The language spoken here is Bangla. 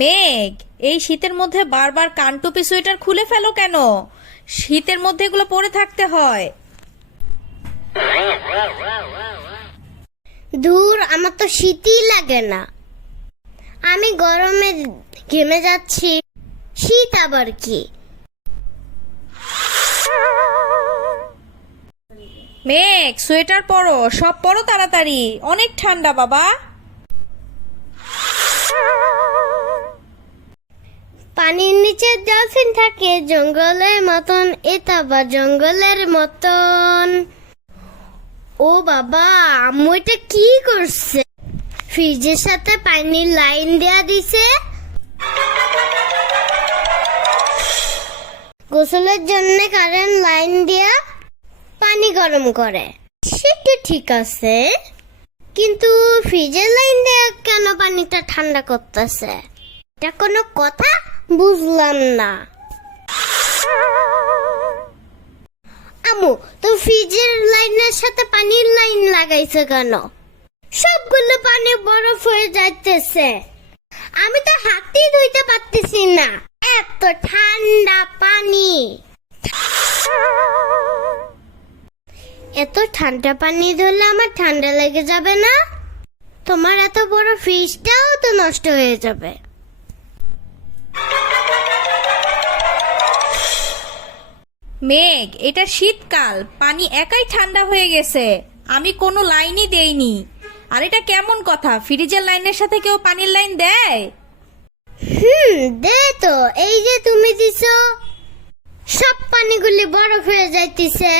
মেঘ, এই শীতের মধ্যে বারবার কানটুপি সোয়েটার খুলে ফেলো কেন? শীতের মধ্যে এগুলো পরে থাকতে হয়। দূর, আমার তো শীতই লাগে না। আমি গরমে ঘেমে যাচ্ছি, শীত আবার কি? মেঘ, সোয়েটার পরো, সব পরো তাড়াতাড়ি, অনেক ঠান্ডা বাবা। পানির নিচে ডলফিন থাকে জঙ্গলের মতন, এটা আবার জঙ্গলের মতন। ও বাবা, আম্মু এটা কি করছে? ফ্রিজের সাথে পানির লাইন দেয়া দিছে। গোসলের জন্য কারেন্ট লাইন দিয়া পানি গরম করে, সেটা ঠিক আছে, কিন্তু ফ্রিজের লাইন দেয়া কেন পানিটা ঠান্ডা করতেছে? এটা কোনো কথা বুঝলাম না। আম্মু, তো ফ্রিজের লাইনের সাথে পানির লাইন লাগাইছে কেন? সবগুলো পানি বরফ হয়ে যাইতেছে, আমি তো হাতই ধুইতে পারতেছি না, এত ঠান্ডা পানি। এত ঠান্ডা পানি ধরলে আমার ঠান্ডা লেগে যাবে না? তোমার এত বড় ফ্রিজটাও তো নষ্ট হয়ে যাবে। মেঘ, এটা শীতকাল, পানি একাই ঠান্ডা হয়ে গেছে, আমি কোনো লাইনই দেইনি। আর এটা কেমন কথা, ফ্রিজের লাইনের সাথে কেউ পানির লাইন দেয়? দে তো, এই যে তুমি দিছো, সব পানিগুলি বরফ হয়ে যাইতেছে।